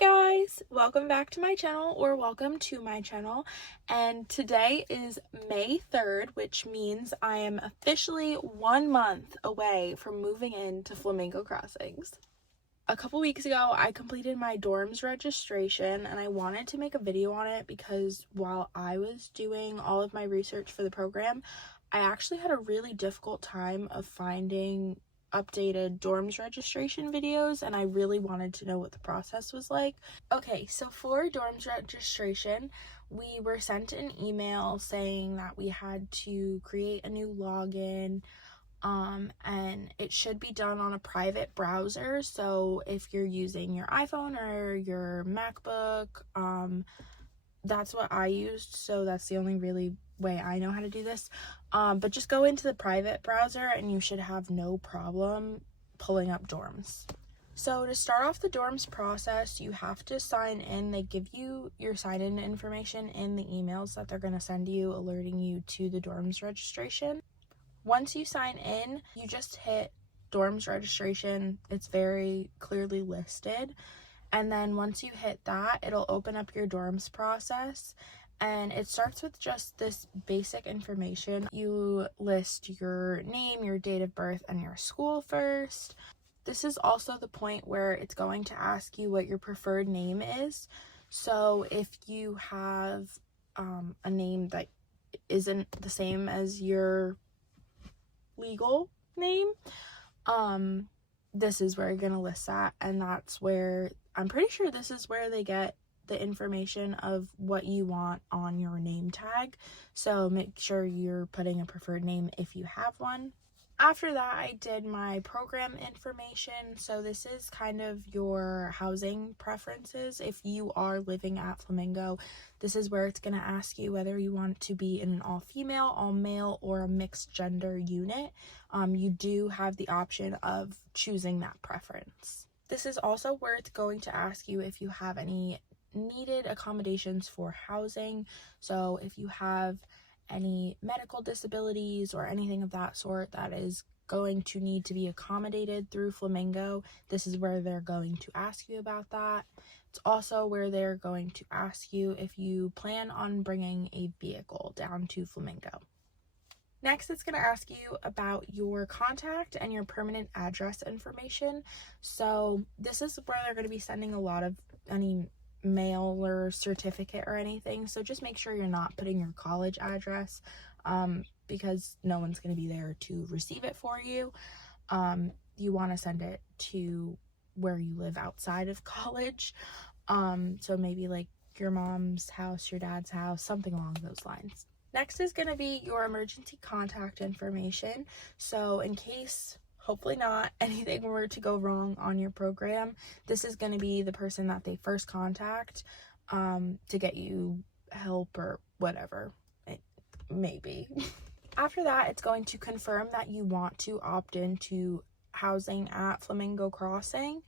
Guys, welcome back to my channel, or welcome to my channel. And today is May 3rd, which means I am officially 1 month away from moving into Flamingo Crossings. A couple weeks ago I completed my DORMS registration, and I wanted to make a video on it because while I was doing all of my research for the program, I actually had a really difficult time of finding updated DORMS registration videos, and I really wanted to know what the process was like. Okay, so for DORMS registration, we were sent an email saying that we had to create a new login, and it should be done on a private browser. So if you're using your iPhone or your MacBook, that's what I used, so that's the only really way I know how to do this. But just go into the private browser and you should have no problem pulling up DORMS. So to start off the DORMS process, you have to sign in. They give you your sign-in information in the emails that they're going to send you, alerting you to the DORMS registration. Once you sign in, you just hit DORMS registration. It's very clearly listed. And then once you hit that, it'll open up your DORMS process, and it starts with just this basic information. You list your name, your date of birth, and your school first. This is also the point where it's going to ask you what your preferred name is. So if you have a name that isn't the same as your legal name, this is where you're going to list that, and that's where I'm pretty sure this is where they get the information of what you want on your name tag. So make sure you're putting a preferred name if you have one. After that, I did my program information. So this is kind of your housing preferences. If you are living at Flamingo, this is where it's going to ask you whether you want to be in an all-female, all-male, or a mixed gender unit. You do have the option of choosing that preference. This is also where it's going to ask you if you have any needed accommodations for housing. So if you have any medical disabilities or anything of that sort that is going to need to be accommodated through Flamingo, this is where they're going to ask you about that. It's also where they're going to ask you if you plan on bringing a vehicle down to Flamingo. Next, it's going to ask you about your contact and your permanent address information. So this is where they're going to be sending a lot of any mail or certificate or anything. So just make sure you're not putting your college address, because no one's going to be there to receive it for you. You want to send it to where you live outside of college. So maybe like your mom's house, your dad's house, something along those lines. Next is going to be your emergency contact information. So in case, hopefully not, anything were to go wrong on your program, this is going to be the person that they first contact to get you help or whatever it may be. After that, it's going to confirm that you want to opt into housing at Flamingo Crossing.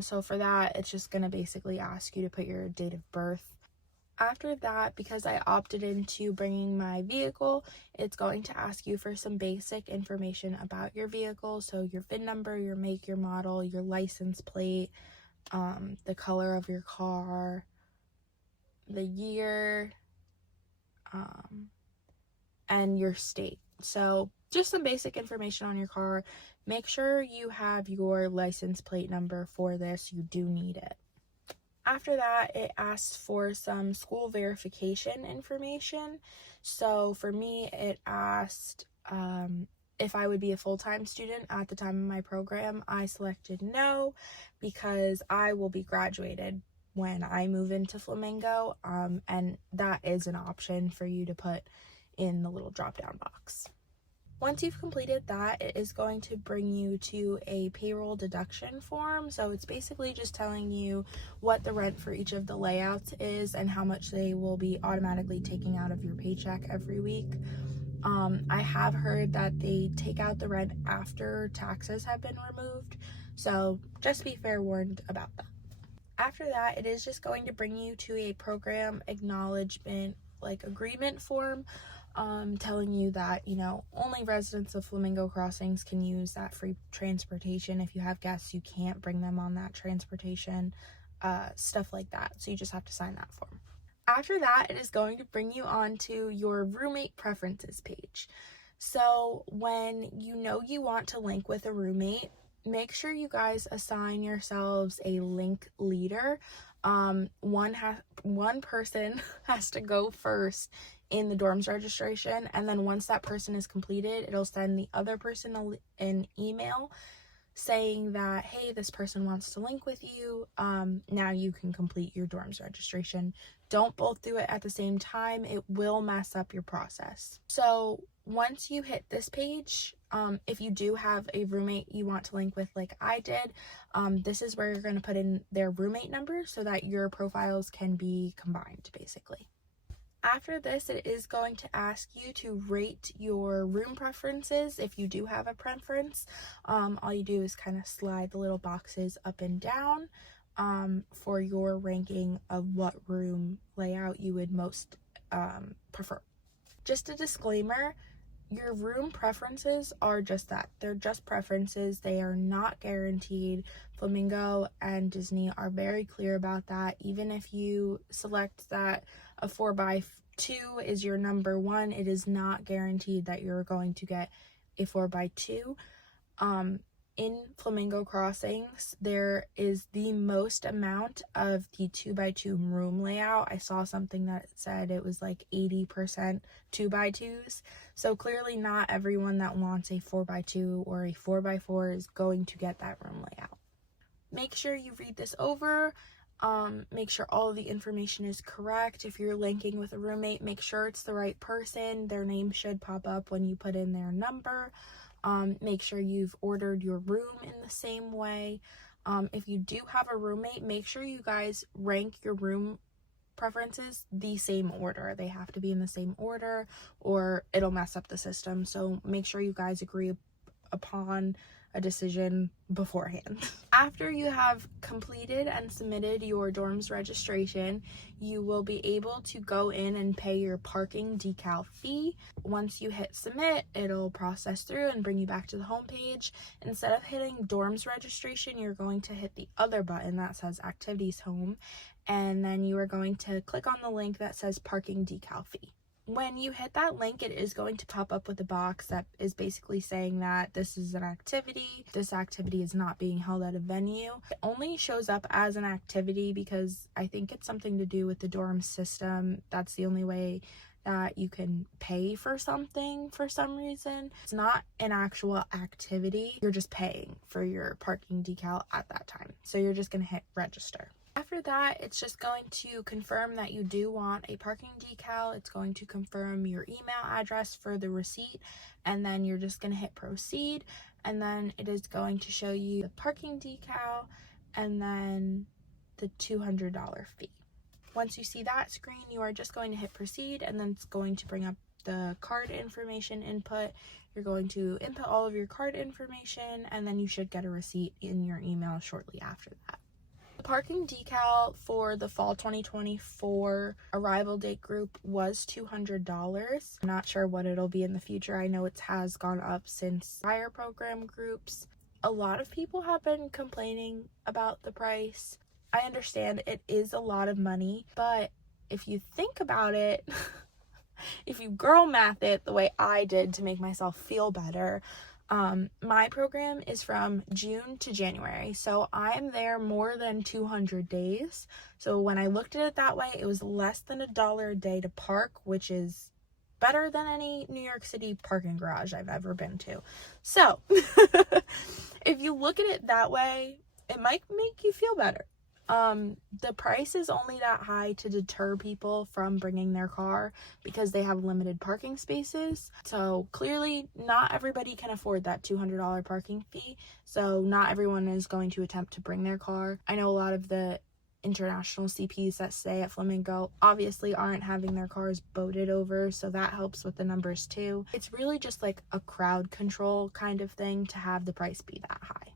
So for that, it's just going to basically ask you to put your date of birth. After that, because I opted into bringing my vehicle, it's going to ask you for some basic information about your vehicle. So your VIN number, your make, your model, your license plate, the color of your car, the year, and your state. So just some basic information on your car. Make sure you have your license plate number for this. You do need it. After that, it asks for some school verification information. So for me, it asked if I would be a full-time student at the time of my program. I selected no, because I will be graduated when I move into Flamingo, and that is an option for you to put in the little drop-down box. Once you've completed that, it is going to bring you to a payroll deduction form. So it's basically just telling you what the rent for each of the layouts is and how much they will be automatically taking out of your paycheck every week. I have heard that they take out the rent after taxes have been removed, so just be fair warned about that. After that, it is just going to bring you to a program acknowledgement agreement form, telling you that, only residents of Flamingo Crossings can use that free transportation. If you have guests, you can't bring them on that transportation. stuff like that. So you just have to sign that form. After that, it is going to bring you on to your roommate preferences page. So when you know you want to link with a roommate, make sure you guys assign yourselves a link leader. One person has to go first in the dorms registration, and then once that person is completed, it'll send the other person an email saying that, hey, this person wants to link with you. Now you can complete your dorms registration. Don't both do it at the same time. It will mess up your process. So once you hit this page, if you do have a roommate you want to link with like I did, this is where you're going to put in their roommate number so that your profiles can be combined, basically. After this, it is going to ask you to rate your room preferences. If you do have a preference, all you do is kind of slide the little boxes up and down for your ranking of what room layout you would most prefer. Just a disclaimer, your room preferences are just that. They're just preferences. They are not guaranteed. Flamingo and Disney are very clear about that. Even if you select that a 4x2 is your number one, it is not guaranteed that you're going to get a 4x2. In Flamingo Crossings, there is the most amount of the 2x2 room layout. I saw something that said it was like 80% 2x2s. So clearly not everyone that wants a 4x2 or a 4x4 is going to get that room layout. Make sure you read this over. Make sure all of the information is correct. If you're linking with a roommate, make sure it's the right person. Their name should pop up when you put in their number. Make sure you've ordered your room in the same way. If you do have a roommate, make sure you guys rank your room preferences the same order. They have to be in the same order or it'll mess up the system. So make sure you guys agree upon a decision beforehand. After you have completed and submitted your dorms registration, you will be able to go in and pay your parking decal fee. Once you hit submit, it'll process through and bring you back to the home page. Instead of hitting dorms registration, you're going to hit the other button that says activities home, and then you are going to click on the link that says parking decal fee. When you hit that link, it is going to pop up with a box that is basically saying that this is an activity. This activity is not being held at a venue. It only shows up as an activity because I think it's something to do with the dorm system. That's the only way that you can pay for something for some reason. It's not an actual activity. You're just paying for your parking decal at that time. So you're just going to hit register. After that, it's just going to confirm that you do want a parking decal. It's going to confirm your email address for the receipt, and then you're just going to hit proceed, and then it is going to show you the parking decal and then the $200 fee. Once you see that screen, you are just going to hit proceed, and then it's going to bring up the card information input. You're going to input all of your card information, and then you should get a receipt in your email shortly after that. The parking decal for the fall 2024 arrival date group was $200. I'm not sure what it'll be in the future. I know it has gone up since prior program groups. A lot of people have been complaining about the price. I understand it is a lot of money, but if you think about it, if you girl math it the way I did to make myself feel better, my program is from June to January, so I am there more than 200 days. So when I looked at it that way, it was less than $1 a day to park, which is better than any New York City parking garage I've ever been to. So if you look at it that way, it might make you feel better. The price is only that high to deter people from bringing their car because they have limited parking spaces. So clearly not everybody can afford that $200 parking fee. So not everyone is going to attempt to bring their car. I know a lot of the international CPs that stay at Flamingo obviously aren't having their cars boated over, so that helps with the numbers too. It's really just like a crowd control kind of thing to have the price be that high.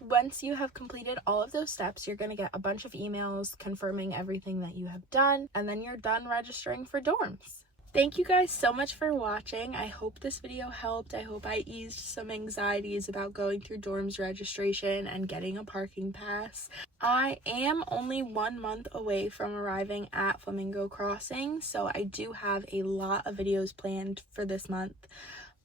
Once you have completed all of those steps, you're going to get a bunch of emails confirming everything that you have done, and then you're done registering for dorms. Thank you guys so much for watching. I hope this video helped. I hope I eased some anxieties about going through DORMS registration and getting a parking pass. I am only 1 month away from arriving at Flamingo Crossing, so I do have a lot of videos planned for this month.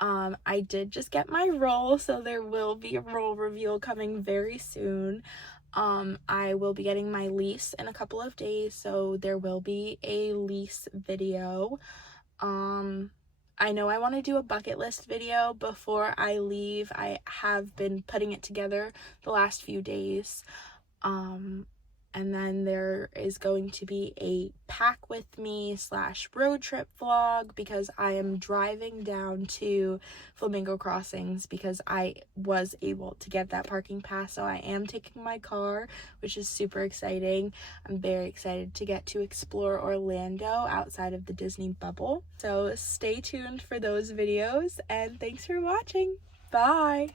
I did just get my role, so there will be a role reveal coming very soon. I will be getting my lease in a couple of days, so there will be a lease video. I know I want to do a bucket list video before I leave. I have been putting it together the last few days. And then there is going to be a pack with me / road trip vlog, because I am driving down to Flamingo Crossings because I was able to get that parking pass. So I am taking my car, which is super exciting. I'm very excited to get to explore Orlando outside of the Disney bubble. So stay tuned for those videos, and thanks for watching. Bye!